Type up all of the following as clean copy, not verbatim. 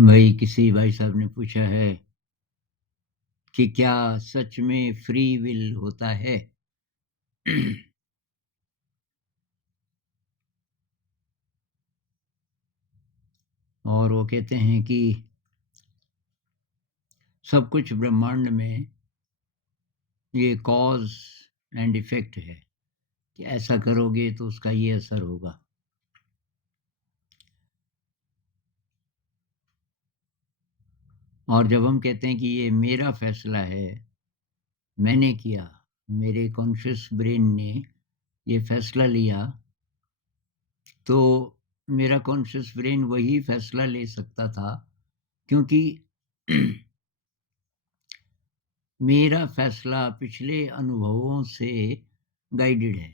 भाई किसी भाई साहब ने पूछा है कि क्या सच में फ्री विल होता है? और वो कहते हैं कि सब कुछ ब्रह्मांड में ये कॉज़ एंड इफ़ेक्ट है कि ऐसा करोगे तो उसका ये असर होगा। और जब हम कहते हैं कि ये मेरा फ़ैसला है, मैंने किया, मेरे कॉन्शियस ब्रेन ने ये फ़ैसला लिया, तो मेरा कॉन्शियस ब्रेन वही फ़ैसला ले सकता था क्योंकि मेरा फ़ैसला पिछले अनुभवों से गाइडेड है।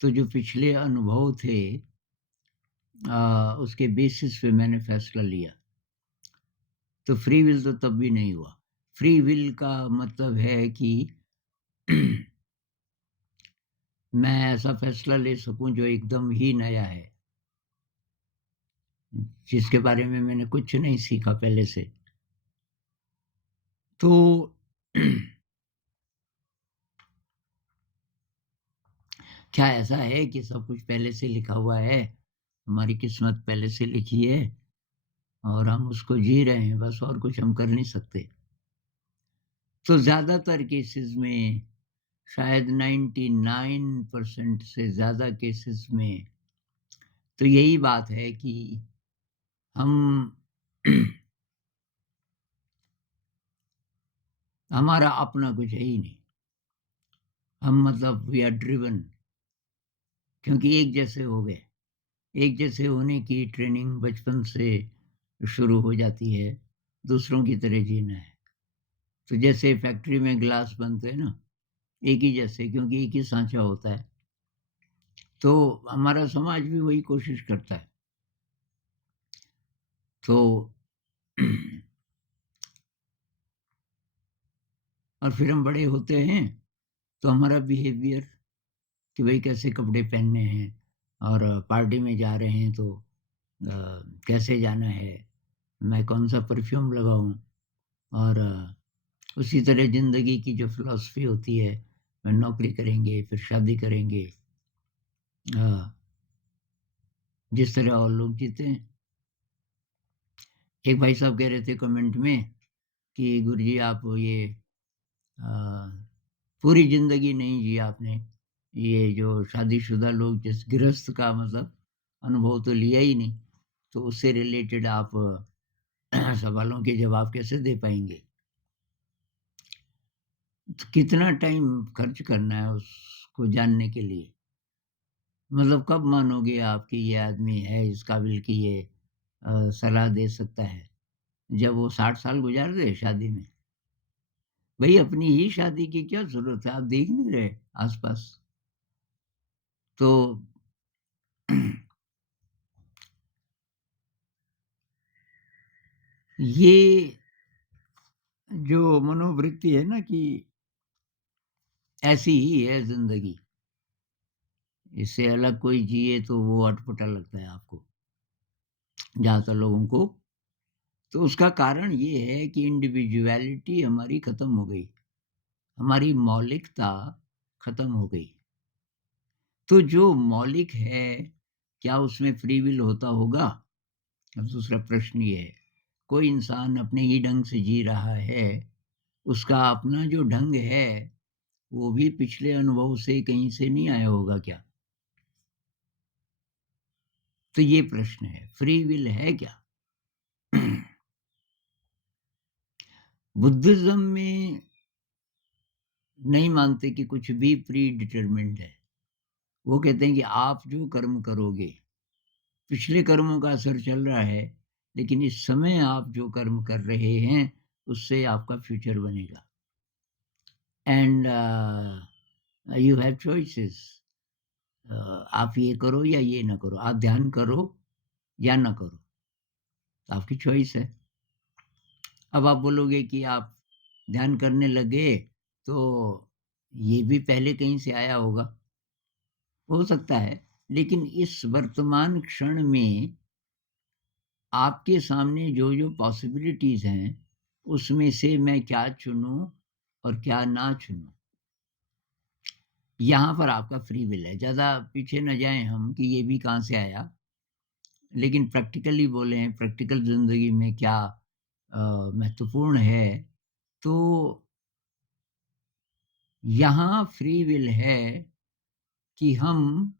तो जो पिछले अनुभव थे उसके बेसिस पे मैंने फ़ैसला लिया। तो फ्री विल तो तब भी नहीं हुआ। फ्री विल का मतलब है कि मैं ऐसा फ़ैसला ले सकूँ जो एकदम ही नया है, जिसके बारे में मैंने कुछ नहीं सीखा पहले से। तो क्या ऐसा है कि सब कुछ पहले से लिखा हुआ है? हमारी किस्मत पहले से लिखी है और हम उसको जी रहे हैं बस और कुछ हम कर नहीं सकते। तो ज़्यादातर केसेज़ में शायद 99% से ज़्यादा केसेज़ में तो यही बात है कि हम हमारा अपना कुछ है ही नहीं। हम मतलब वी आर ड्रिवन क्योंकि एक जैसे हो गए। एक जैसे होने की ट्रेनिंग बचपन से शुरू हो जाती है, दूसरों की तरह जीना है। तो जैसे फैक्ट्री में ग्लास बनते हैं ना, एक ही जैसे क्योंकि एक ही साँचा होता है। तो हमारा समाज भी वही कोशिश करता है। तो और फिर हम बड़े होते हैं, तो हमारा बिहेवियर कि भई कैसे कपड़े पहनने हैं और पार्टी में जा रहे हैं तो कैसे जाना है, मैं कौन-सा परफ्यूम लगाऊँ और उसी तरह ज़िंदगी की जो फ़िलॉसफ़ी होती है, नौकरी करेंगे, फिर शादी करेंगे। अ, जिस तरह और लोग जीते हैं। एक भाई साहब कह रहे थे कमेंट में कि गुरुजी आप ये अ, पूरी ज़िंदगी नहीं जी आपने। ये जो शादीशुदा लोग जिस गृहस्थ का मतलब अनुभव तो लिया ही नहीं, तो उससे रिलेटेड आप सवालों के जवाब कैसे दे पाएँगे? तो कितना टाइम खर्च करना है उसको जानने के लिए? मतलब कब मानोगे आप कि ये आदमी है इस काबिल कि ये सलाह दे सकता है? जब वो 60 साल गुज़ार दे शादी में? भई अपनी ही शादी की क्या ज़रूरत है? आप देख नहीं रहे आस-पास? तो ये जो मनोवृत्ति है ना कि ऐसी ही है ज़िंदगी, इससे अलग कोई जिए तो वो अटपटा लगता है आपको, ज़्यादातर लोगों को। तो उसका कारण ये है कि इंडिविडुअलिटी हमारी खत्म हो गई, हमारी मौलिकता खत्म हो गई। तो जो मौलिक है, क्या उसमें फ्री विल होता होगा? अब दूसरा प्रश्न ये है, कोई इंसान अपने ही ढंग से जी रहा है, उसका अपना जो ढंग है, वो भी पिछले अनुभव से कहीं से नहीं आया होगा क्या? तो ये प्रश्न है, फ्री विल है क्या? बुद्धिज़्म में नहीं मानते कि कुछ भी प्री डिटरमिन्ड है। वो कहते हैं कि आप जो कर्म करोगे, पिछले कर्मों का असर चल रहा है, लेकिन इस समय आप जो कर्म कर रहे हैं, उससे आपका फ्यूचर बनेगा। And you have choices. आप ये करो या ये ना करो, आप ध्यान करो या ना करो, आपकी चॉइस है। अब आप बोलोगे कि आप ध्यान करने लगे, तो ये भी पहले कहीं से आया होगा, हो सकता है, लेकिन इस वर्तमान क्षण में आपके सामने जो-जो पॉसिबिलिटीज़ हैं, उसमें से मैं क्या चुनूँ और क्या ना चुनूँ? यहाँ पर आपका फ्री विल है। ज़्यादा पीछे न जाएँ हम कि ये भी कहाँ से आया। लेकिन प्रैक्टिकली बोलें, प्रैक्टिकल ज़िंदगी में क्या महत्वपूर्ण है, तो यहाँ फ्री विल है कि हम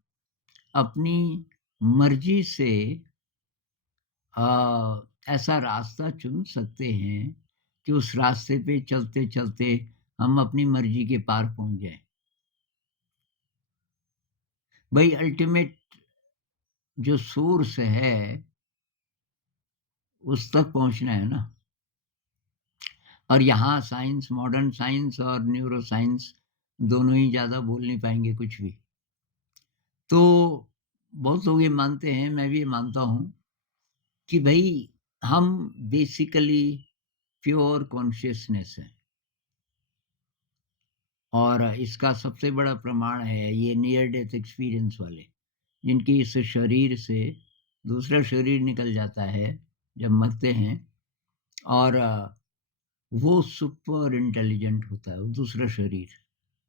अपनी मर्ज़ी से ऐसा रास्ता चुन सकते हैं कि उस रास्ते पे चलते-चलते हम अपनी मर्ज़ी के पार पहुँच जाएँ। भई अल्टीमेट जो सोर्स है, उस तक पहुँचना है ना। और यहाँ साइंस, मॉडर्न साइंस और न्यूरो साइंस दोनों ही ज़्यादा बोल नहीं पाएँगे कुछ भी। तो बहुत लोग ये मानते हैं, मैं भी ये मानता हूँ कि भई हम बेसिकली प्योर कॉन्शियसनेस हैं और इसका सबसे बड़ा प्रमाण है ये नियर डेथ एक्सपीरियंस वाले, जिनकी इस शरीर से दूसरा शरीर निकल जाता है जब मरते हैं और वो सुपर इंटेलिजेंट होता है, वो दूसरा शरीर।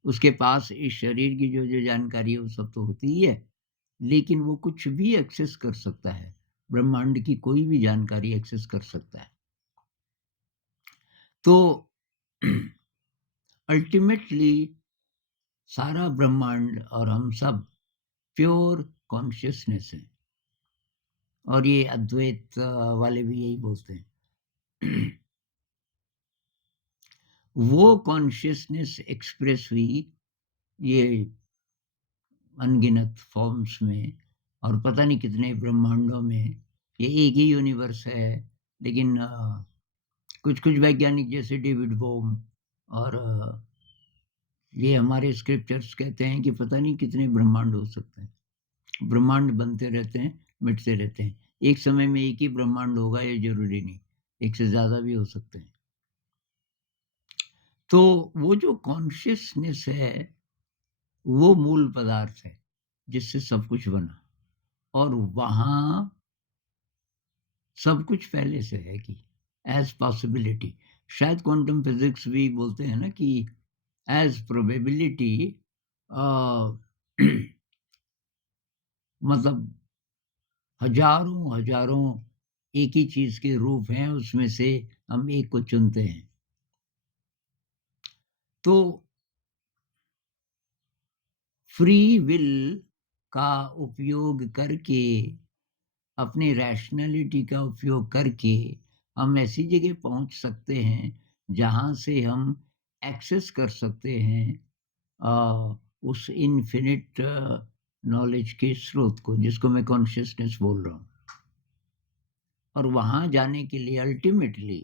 उसके पास इस शरीर की जो-जो जानकारी है वो सब तो होती ही है, लेकिन वो कुछ भी एक्सेस कर सकता है। ब्रह्मांड की कोई भी जानकारी एक्सेस कर सकता है। तो अल्टीमेटली सारा ब्रह्मांड और हम सब प्योर कॉन्शियसनेस हैं और ये अद्वैत वाले भी यही बोलते हैं। वो कॉन्शियसनेस एक्सप्रेस हुई ये अनगिनत फॉर्म्स में और पता नहीं कितने ब्रह्मांडों में। ये एक ही यूनिवर्स है, लेकिन कुछ-कुछ वैज्ञानिक जैसे डेविड बोम और ये हमारे स्क्रिप्चर्स कहते हैं कि पता नहीं कितने ब्रह्मांड हो सकते हैं। ब्रह्मांड बनते रहते हैं, मिटते रहते हैं। एक समय में एक ही ब्रह्मांड होगा ये ज़रूरी नहीं, एक से ज़्यादा भी हो सकते हैं। तो वो जो कॉन्शियसनेस है, वो मूल पदार्थ है, जिससे सब कुछ बना और वहाँ सब कुछ पहले से है कि एज़ पॉसिबिलिटी शायद क्वांटम फिज़िक्स भी बोलते हैं ना कि एज़ प्रोबेबिलिटी अ, मतलब हज़ारों-हज़ारों एक ही चीज़ के रूप हैं, उसमें से हम एक को चुनते हैं। तो फ्री विल का उपयोग करके, अपनी रैशनैलिटी का उपयोग करके हम ऐसी जगह पहुँच सकते हैं, जहाँ से हम एक्सेस कर सकते हैं उस इन्फ़िनिट नॉलेज के स्रोत को, जिसको मैं कॉन्शियसनेस बोल रहा हूँ। और वहाँ जाने के लिए अल्टीमेटली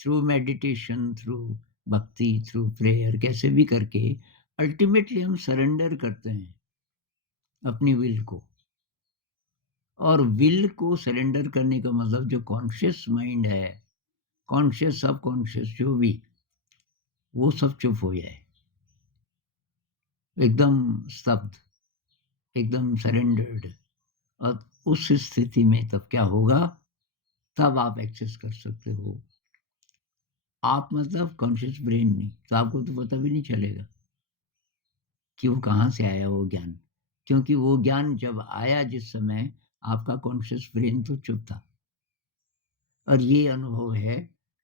थ्रू मेडिटेशन, थ्रू भक्ति, थ्रू प्रेयर कैसे भी करके अल्टीमेटली हम सरेंडर करते हैं अपनी विल को। और विल को सरेंडर करने का मतलब जो कॉन्शियस माइंड है, कॉन्शियस, सबकॉन्शियस जो भी, वो सब चुप हो जाए। एकदम स्तब्ध, एकदम सरेंडर्ड। और उस स्थिति में तब क्या होगा, तब आप एक्सेस कर सकते हो। आप मतलब कॉन्शियस ब्रेन नहीं, तो आपको तो पता भी नहीं चलेगा कि वो कहाँ से आया वो ज्ञान। क्योंकि वो ज्ञान जब आया जिस समय, आपका कॉन्शियस ब्रेन तो चुप था। और ये अनुभव है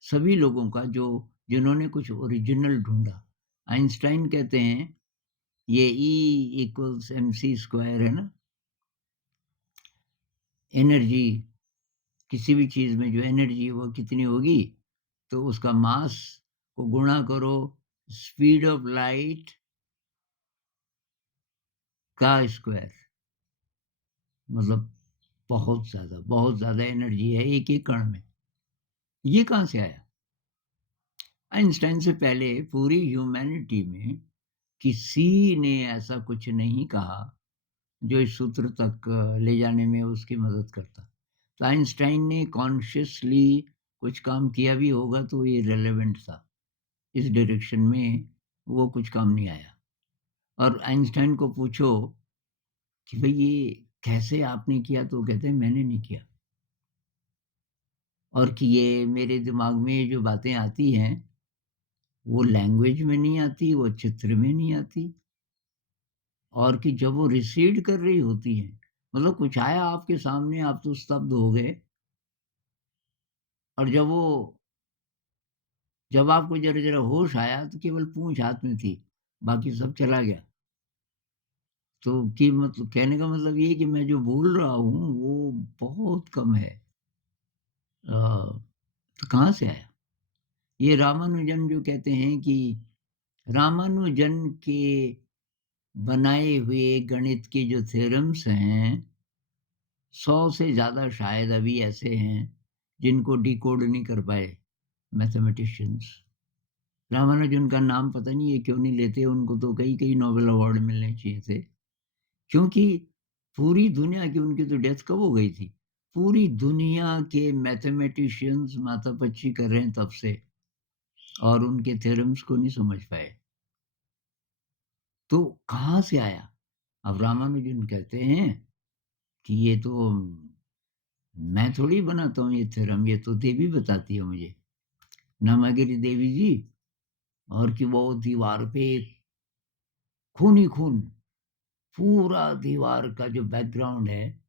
सभी लोगों का जो जिन्होंने कुछ ओरिजिनल ढूँढा। आइंस्टाइन कहते हैं ये E इक्वल्स mc स्क्वायर है ना, एनर्जी किसी भी चीज़ में जो एनर्जी है वो कितनी होगी, तो उसका मास को गुणा करो स्पीड ऑफ लाइट का स्क्वायर। मतलब बहुत ज़्यादा एनर्जी है एक-एक कण में। ये कहाँ से आया? आइंस्टाइन से पहले पूरी ह्यूमैनिटी में किसी ने ऐसा कुछ नहीं कहा जो इस सूत्र तक ले जाने में उसकी मदद करता। तो आइंस्टाइन ने कॉन्शियसली कुछ काम किया भी होगा तो ये इर्रेलेवेंट था। इस डायरेक्शन में वो कुछ काम नहीं आया। और आइंस्टाइन को पूछो कि भई ये कैसे आपने किया? तो कहते हैं मैंने नहीं किया। और कि ये मेरे दिमाग में जो बातें आती हैं, वो लैंग्वेज में नहीं आती, वो चित्र में नहीं आती और कि जब वो रिसीड कर रही होती हैं, मतलब कुछ आया आपके सामने, आप तो स्तब्ध हो गए और जब आपको ज़रा-ज़रा होश आया तो केवल पूँछ हाथ में थी, बाकी सब चला गया। तो कि मतलब कहने का मतलब ये है कि मैं जो बोल रहा हूँ, वो बहुत कम है। अ, तो कहाँ से आया? ये रामानुजन जो कहते हैं कि रामानुजन के बनाए हुए गणित के जो थ्योरम्स हैं, 100 से ज़्यादा शायद अभी ऐसे हैं, जिनको डिकोड नहीं कर पाए मैथमेटिशियंस। रामानुजन का नाम पता नहीं ये क्यों नहीं लेते, उनको तो कई-कई नोबेल अवार्ड मिलने चाहिए थे। क्योंकि पूरी दुनिया की उनकी तो डेथ कब हो गई थी? पूरी दुनिया के मैथमेटिशियंस माथापच्ची कर रहे हैं तब से और उनके थ्योरम्स को नहीं समझ पाए। तो कहाँ से आया? अब रामानुजन कहते हैं कि ये तो मैं थोड़ी बनाता हूँ ये थ्योरम, ये तो देवी बताती है मुझे। नमगिरी देवी जी और कि वो दीवार पे खून ही खून, पूरा दीवार का जो बैकग्राउंड है,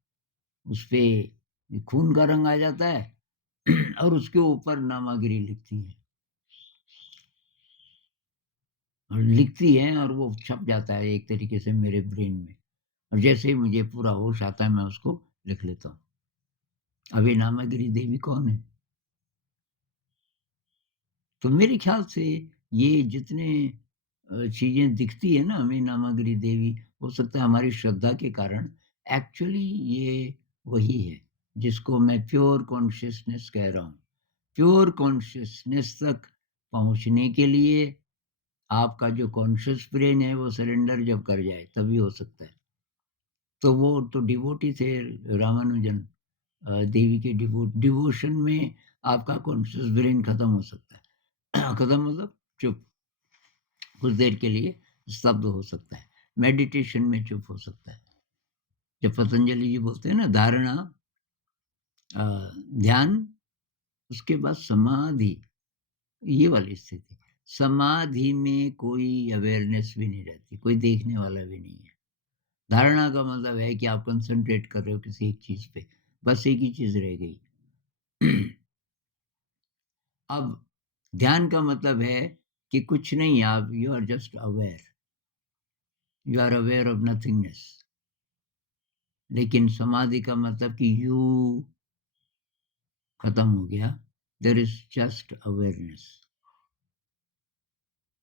उसपे खून का रंग आ जाता है और उसके ऊपर नामागिरी लिखती हैं और लिखती हैं और वो छप जाता है एक तरीके से मेरे ब्रेन में और जैसे ही मुझे पूरा होश आता है, मैं उसको लिख लेता हूँ। अब ये नामागिरी देवी कौन है? तो मेरे ख़्याल से ये जितने चीज़ें दिखती है ना हमें नामागिरी देवी, हो सकता है हमारी श्रद्धा के कारण, एक्चुअली ये वही है, जिसको मैं प्योर कॉन्शसनेस कह रहा हूँ। प्योर कॉन्शसनेस तक पहुँचने के लिए आपका जो कॉन्शियस ब्रेन है वो सरेंडर जब कर जाए तभी हो सकता है। तो वो तो डिवोटी थे रामानुजन, देवी के डिवोशन में आपका कॉन्शियस ब्रेन खत्म हो सकता है। खत्म मतलब चुप, कुछ देर के लिए स्तब्ध हो सकता है। मेडिटेशन में चुप हो सकता है। जब पतंजलि जी बोलते हैं ना धारणा, अ, ध्यान, उसके बाद समाधि, ये वाली स्थिति। समाधि में कोई अवेयरनेस भी नहीं रहती, कोई देखने वाला भी नहीं है। धारणा का मतलब है कि आप कंसंट्रेट कर रहे हो किसी एक चीज़ पे, बस एक ही चीज़ रह गई। अब ध्यान का मतलब है कि कुछ नहीं, आप you are just aware, you are aware of nothingness. लेकिन समाधि का मतलब कि यू खत्म हो गया, देयर इज़ जस्ट अवेयरनेस।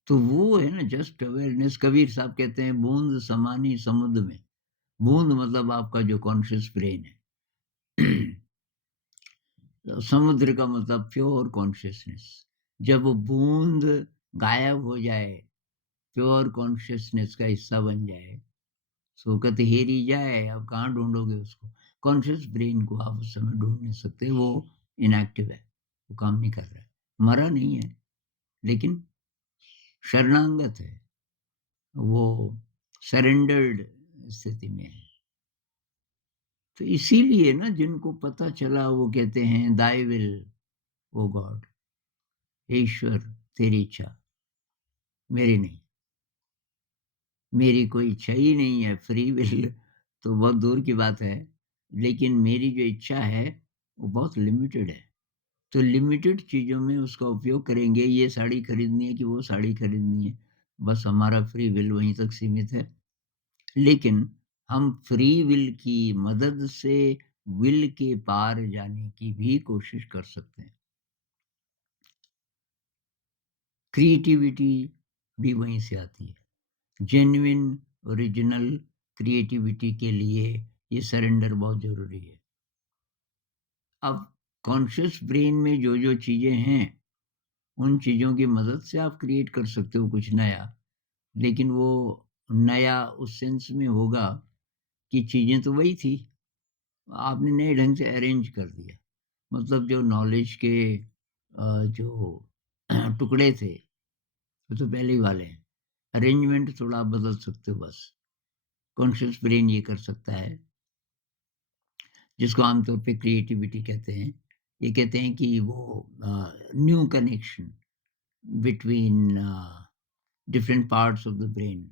तो वो है ना जस्ट अवेयरनेस, कबीर साहब कहते हैं बूँद समानी समुद्र में। बूँद मतलब आपका जो कॉन्शियस ब्रेन है। समुद्र का मतलब प्योर कॉन्शियसनेस। जब वो बूँद गायब हो जाए, प्योर कॉन्शियसनेस का हिस्सा बन जाए, सोकत हेरी जाए, अब कहाँ ढूँढोगे उसको? कॉन्शियस ब्रेन को आप उस समय ढूँढ नहीं सकते, वो इनएक्टिव है, वो काम नहीं कर रहा है। मरा नहीं है, लेकिन शरणागत है, वो सरेंडर्ड स्थिति में है। तो इसीलिए ना जिनको पता चला वो कहते हैं दाई विल ओ गॉड, हे ईश्वर तेरी इच्छा, मेरी नहीं। मेरी कोई इच्छा ही नहीं है, फ्री विल तो बहुत दूर की बात है, लेकिन मेरी जो इच्छा है, वो बहुत लिमिटेड है। तो लिमिटेड चीज़ों में उसका उपयोग करेंगे, ये साड़ी खरीदनी है कि वो साड़ी खरीदनी है, बस हमारा फ्री विल वहीं तक सीमित है। लेकिन हम फ्री विल की मदद से विल के पार जाने की भी कोशिश कर सकते हैं। क्रिएटिविटी भी वहीं से आती है। जेन्युइन ओरिजिनल क्रिएटिविटी के लिए ये सरेंडर बहुत ज़रूरी है। अब कॉन्शियस ब्रेन में जो-जो चीज़ें हैं, उन चीज़ों की मदद से आप क्रिएट कर सकते हो कुछ नया, लेकिन वो नया उस सेंस में होगा कि चीज़ें तो वही थी, आपने नए ढंग से अरेंज कर दिया। मतलब जो नॉलेज के जो टुकड़े थे, वो तो पहले ही वाले हैं। अरेंजमेंट थोड़ा आप बदल सकते हो बस। कॉन्शियस ब्रेन ये कर सकता है, जिसको आमतौर पे क्रिएटिविटी कहते हैं। ये कहते हैं कि वो new connection between different parts of the brain.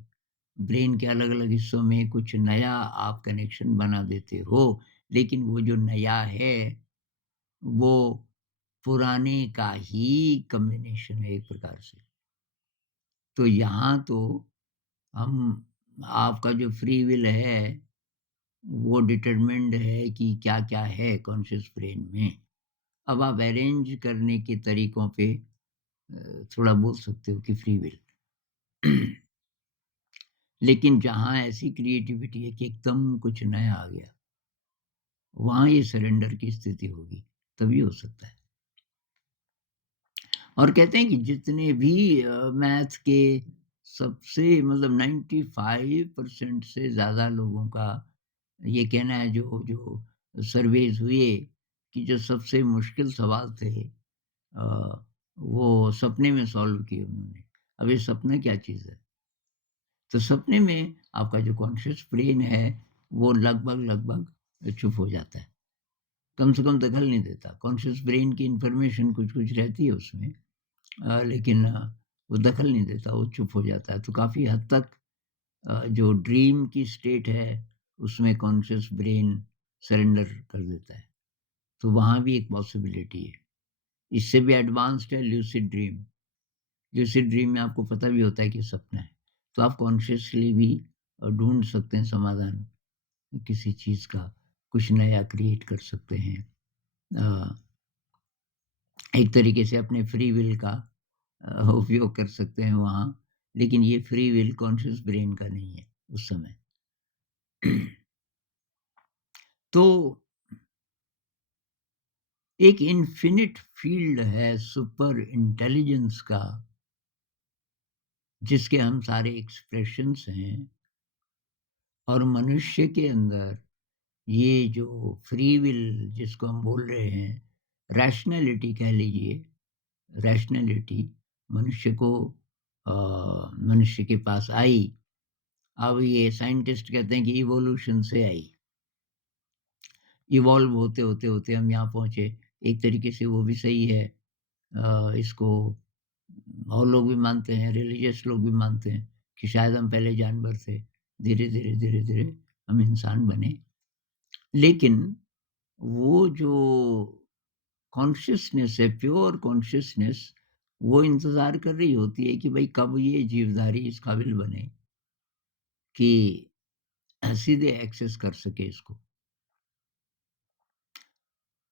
Brain के अलग-अलग हिस्सों में कुछ नया आप कनेक्शन बना देते हो, लेकिन वो जो नया है, वो पुराने का ही कॉम्बिनेशन है एक प्रकार से। तो यहाँ तो हम आपका जो फ्री विल है, वो डिटरमाइंड है कि क्या-क्या है कॉन्शियस ब्रेन में। अब आप अरेंज करने के तरीकों पे थोड़ा बोल सकते हो कि फ्री विल। लेकिन जहाँ ऐसी क्रिएटिविटी है कि एकदम कुछ नया आ गया, वहाँ ये सरेंडर की स्थिति होगी, तभी हो सकता है। और कहते हैं कि जितने भी मैथ के सबसे मतलब 95% से ज़्यादा लोगों का ये कहना है, जो जो सर्वेज़ हुए, कि जो सबसे मुश्किल सवाल थे वो सपने में सॉल्व किए उन्होंने। अब ये सपना क्या चीज़ है? तो सपने में आपका जो कॉन्शियस ब्रेन है, वो लगभग चुप हो जाता है। कम से कम दखल नहीं देता। कॉन्शियस ब्रेन की इन्फॉर्मेशन कुछ-कुछ रहती है उसमें, लेकिन वो दखल नहीं देता, वो चुप हो जाता है। तो काफ़ी हद तक जो ड्रीम की स्टेट है, उसमें कॉन्शियस ब्रेन सरेंडर कर देता है। तो वहाँ भी एक पॉसिबिलिटी है। इससे भी एडवांस्ड है ल्यूसिड ड्रीम। ल्यूसिड ड्रीम में आपको पता भी होता है कि सपना है। तो आप कॉन्शियसली भी ढूँढ सकते हैं समाधान किसी चीज़ का, कुछ नया क्रिएट कर सकते हैं। अ, एक तरीके से अपने फ्री विल का उपयोग कर सकते हैं वहाँ, लेकिन ये फ्री विल कॉन्शियस ब्रेन का नहीं है उस समय। तो एक इन्फिनिट फील्ड है सुपर इंटेलिजेंस का, जिसके हम सारे एक्सप्रेशंस हैं, और मनुष्य के अंदर ये जो फ्री विल जिसको हम बोल रहे हैं, रैशनैलिटी कह लीजिए, रैशनैलिटी मनुष्य को मनुष्य के पास आई। अब ये साइंटिस्ट कहते हैं कि इवोल्यूशन से आई। इवॉल्व होते हम यहाँ पहुँचे। एक तरीके से वो भी सही है। इसको और लोग भी मानते हैं, रिलीजियस लोग भी मानते हैं कि शायद हम पहले जानवर थे। धीरे-धीरे हम इंसान बने। लेकिन वो जो कॉन्शसनेस है, प्योर कॉन्शसनेस, वो इंतज़ार कर रही होती है कि भई कब ये जीवधारी इस काबिल बने कि सीधे एक्सेस कर सके इसको।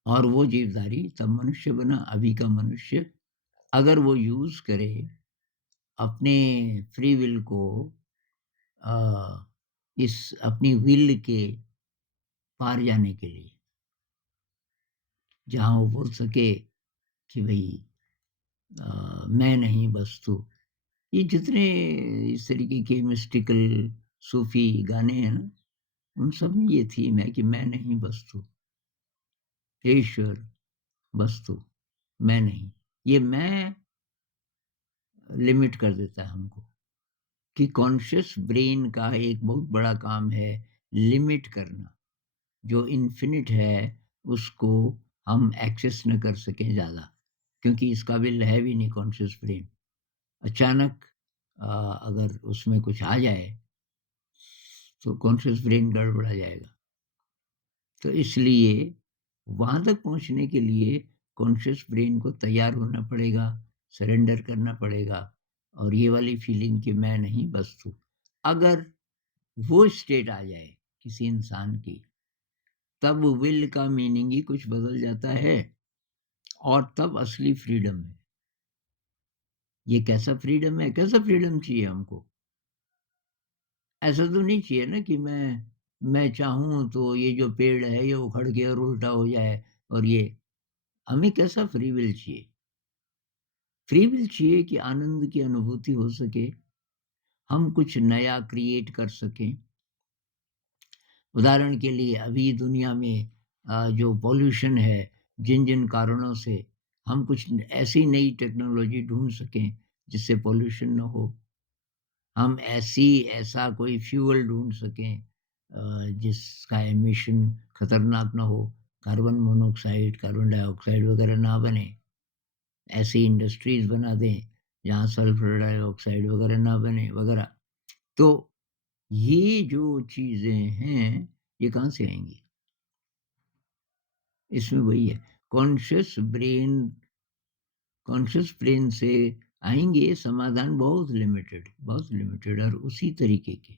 और वो जीवधारी तब मनुष्य बना, अभी का मनुष्य, अगर वो यूज़ करे अपने फ्री विल को अ, इस अपनी विल के पार जाने के लिए, जहाँ वो बोल सके कि भई मैं नहीं बस तू। ये जितने इस तरीके के मिस्टिकल सूफ़ी गाने हैं ना, उन सब में ये थीम है कि मैं नहीं बस तू, हे ईश्वर बस तू, मैं नहीं। ये मैं लिमिट कर देता है हमको, कि कॉन्शियस ब्रेन का एक बहुत बड़ा काम है लिमिट करना। जो इन्फिनिट है, उसको हम एक्सेस न कर सकें ज़्यादा, क्योंकि इस काबिल है भी नहीं कॉन्शियस ब्रेन। अचानक अगर उसमें कुछ आ जाए, तो कॉन्शियस ब्रेन गड़बड़ा जाएगा। तो इसलिए वहाँ तक पहुँचने के लिए कॉन्शियस ब्रेन को तैयार होना पड़ेगा, सरेंडर करना पड़ेगा, और ये वाली फीलिंग कि मैं नहीं बस तू। अगर वो स्टेट आ जाए किसी इंसान की, तब विल का मीनिंग ही कुछ बदल जाता है, और तब असली फ्रीडम है। ये कैसा फ्रीडम है? कैसा फ्रीडम चाहिए हमको? ऐसा तो नहीं चाहिए ना कि मैं चाहूँ तो ये जो पेड़ है ये उखड़ के और उल्टा हो जाए, और ये हमें कैसा फ्री विल चाहिए? फ्री विल चाहिए कि आनंद की अनुभूति हो सके, हम कुछ नया क्रिएट कर सकें। उदाहरण के लिए अभी दुनिया में जो पॉल्यूशन है, जिन-जिन कारणों से हम कुछ ऐसी नई टेक्नोलॉजी ढूँढ सकें, जिससे पॉल्यूशन ना हो। हम ऐसा कोई फ्यूल ढूँढ सकें जिसका एमिशन खतरनाक ना हो, कार्बन मोनोऑक्साइड, कार्बन डाइऑक्साइड वगैरह ना बने, ऐसी इंडस्ट्रीज़ बना दें, जहाँ सल्फर डाइऑक्साइड वगैरह ना बने वगैरह। तो ये जो चीज़ें हैं, ये कहाँ से आएँगी? इसमें वही है, कॉन्शियस ब्रेन कॉन्शियस ब्रेन से आएँगे समाधान बहुत लिमिटेड और उसी तरीके के।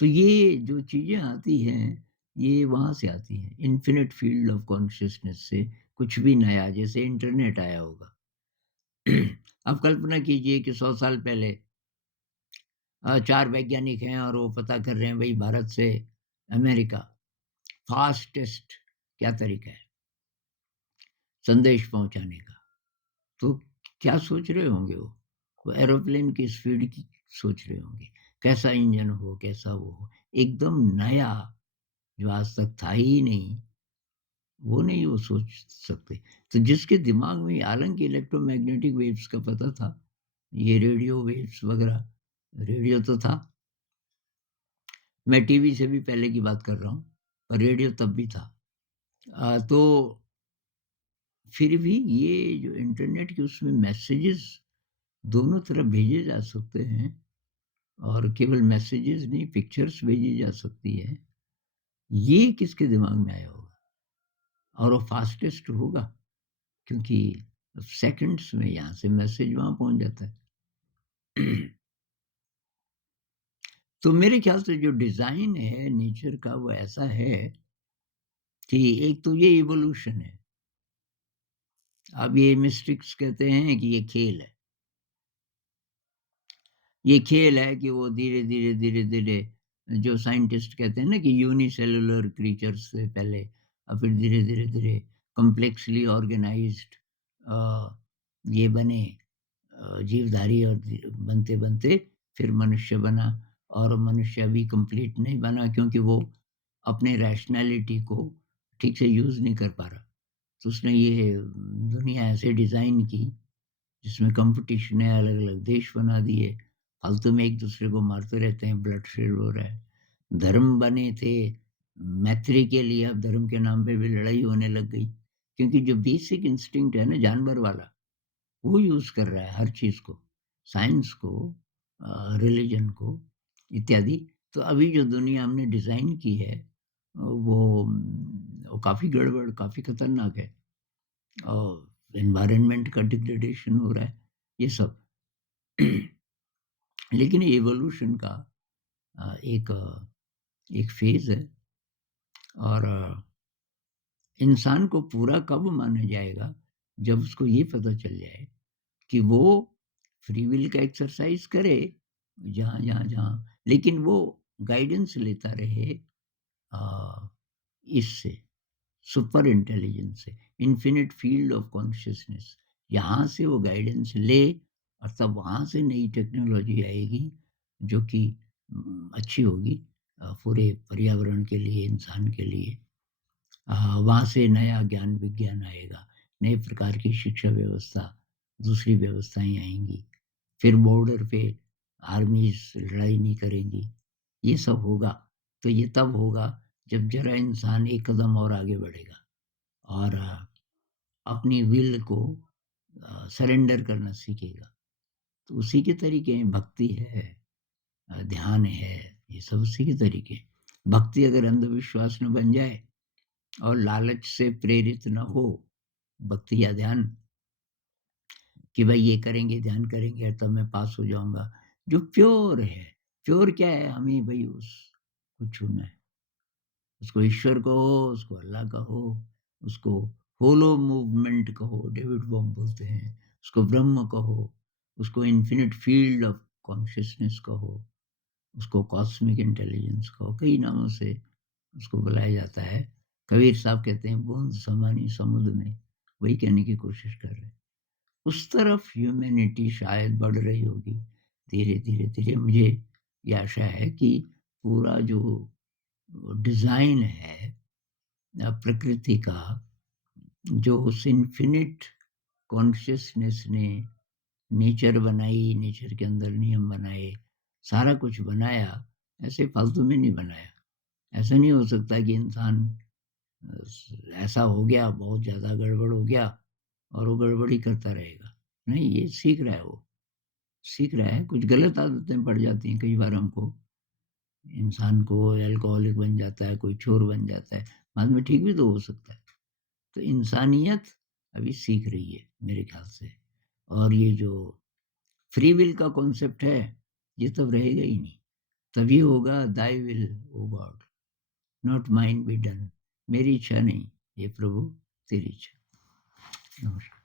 तो ये जो चीज़ें आती हैं, ये वहाँ से आती हैं, इन्फिनिट फ़ील्ड ऑफ कॉन्शियसनेस से कुछ भी नया जैसे इंटरनेट आया होगा। अब कल्पना कीजिए कि 100 साल पहले 4 वैज्ञानिक हैं और वो पता कर रहे हैं भई भारत से अमेरिका फ़ास्टेस्ट क्या तरीका है संदेश पहुँचाने का। तो क्या सोच रहे होंगे वो? वो एरोप्लेन की स्पीड की सोच रहे होंगे। कैसा इंजन हो, कैसा वो हो। एकदम नया जो आज तक था ही नहीं, वो नहीं वो सोच सकते। तो जिसके दिमाग में हालाँकि इलेक्ट्रोमैग्नेटिक वेव्स का पता था, ये रेडियो वेव्स वग़ैरह, रेडियो तो था। मैं टीवी से भी पहले की बात कर रहा हूँ, पर रेडियो तब भी था। तो फिर भी ये जो इंटरनेट के उसमें मैसेजेस दोनों तरफ भेजे जा सकते हैं और केवल मैसेजेस नहीं पिक्चर्स भेजी जा सकती है। ये किसके दिमाग में आया होगा? और वो फ़ास्टेस्ट होगा क्योंकि सेकंड्स में यहाँ से मैसेज वहाँ पहुँच जाता है। तो मेरे ख़्याल से जो डिज़ाइन है नेचर का वो ऐसा है कि एक तो ये इवोल्यूशन है। अब ये मिस्टिक्स कहते हैं कि ये खेल है। ये खेल है कि वो धीरे-धीरे, धीरे-धीरे जो साइंटिस्ट कहते हैं ना कि यूनिसेल्युलर क्रीचर्स से पहले और फिर धीरे-धीरे, धीरे कॉम्प्लेक्सली ऑर्गेनाइज़्ड ये बने जीवधारी और बनते-बनते फिर मनुष्य बना और मनुष्य अभी कंप्लीट नहीं बना क्योंकि वो अपने रैशनैलिटी को ठीक से यूज़ नहीं कर पा रहा। तो उसने ये दुनिया ऐसे डिज़ाइन की जिसमें कॉम्पिटिशन है, अलग-अलग देश बना दिए, फालतू में एक-दूसरे को मारते रहते हैं, ब्लडशेड हो रहा है। धर्म बने थे मैत्री के लिए, अब धर्म के नाम पे भी लड़ाई होने लग गई। क्योंकि जो बेसिक इंस्टिंक्ट है ना जानवर वाला, वो यूज़ कर रहा है हर चीज़ को, साइंस को रिलिजन को इत्यादि। तो अभी जो दुनिया हमने डिज़ाइन की है वो काफ़ी गड़बड़, काफ़ी खतरनाक है। और एनवायरनमेंट का डिग्रेडेशन हो रहा है, ये सब। लेकिन इवोल्यूशन का एक फ़ेज़ है और इंसान को पूरा कब माना जाएगा, जब उसको ये पता चल जाए कि वो फ्री विल का एक्सरसाइज़ करे, जहाँ लेकिन वो गाइडेंस लेता रहे अ, इससे सुपर इंटेलिजेंस से, इन्फिनिट फील्ड ऑफ कॉन्शियसनेस यहाँ से वो गाइडेंस ले और तब वहाँ से नई टेक्नोलॉजी आएगी जो कि अच्छी होगी पूरे पर्यावरण के लिए, इंसान के लिए। वहाँ से नया ज्ञान विज्ञान आएगा, नए प्रकार की शिक्षा व्यवस्था, दूसरी व्यवस्थाएँ आएँगी। फिर बॉर्डर पे आर्मीज़ लड़ाई नहीं करेंगी, ये सब होगा। तो ये तब होगा जब ज़रा इंसान एक कदम और आगे बढ़ेगा और अपनी विल को सरेंडर करना सीखेगा। तो उसी के तरीके हैं, भक्ति है ध्यान है, ये सब उसी के तरीके हैं। भक्ति अगर अंधविश्वास न बन जाए और लालच से प्रेरित न हो, भक्ति या ध्यान कि भाई ये करेंगे, ध्यान करेंगे और तब मैं पास हो जाऊँगा। जो प्योर है, प्योर क्या है? हमें भई उसको छूना है। उसको ईश्वर कहो, उसको अल्लाह कहो, उसको होलो मूवमेंट कहो, डेविड बॉम बोलते हैं। उसको ब्रह्म कहो, उसको इन्फिनिट फील्ड ऑफ कॉन्शियसनेस कहो, उसको कॉस्मिक इंटेलिजेंस कहो, कई नामों से उसको बुलाया जाता है। कबीर साहब कहते हैं बूँद समानी समुद्र में, वही कहने की कोशिश कर रहे हैं। उस तरफ ह्यूमैनिटी शायद बढ़ रही होगी। धीरे, धीरे, धीरे मुझे ये आशा है कि पूरा जो डिज़ाइन है प्रकृति का, जो उस इन्फिनिट कॉन्शियसनेस ने नेचर बनाई, नेचर के अंदर नियम बनाए, सारा कुछ बनाया, ऐसे फालतू में नहीं बनाया। ऐसा नहीं हो सकता कि इंसान ऐसा हो गया, बहुत ज़्यादा गड़बड़ हो गया और वो गड़बड़ ही करता रहेगा। नहीं, ये सीख रहा है वो, सीख रहा है, कुछ गलत आदतें पड़ जाती हैं कई बार हमको। इंसान को अल्कोहलिक बन जाता है, कोई चोर बन जाता है, बाद में ठीक भी तो हो सकता है। तो इंसानियत अभी सीख रही है मेरे ख़्याल से। और ये जो फ्री विल का कॉन्सेप्ट है, ये तब रहेगा ही नहीं। तभी होगा thy will O God, not mine be done. मेरी इच्छा नहीं, हे प्रभु तेरी इच्छा। नमस्कार।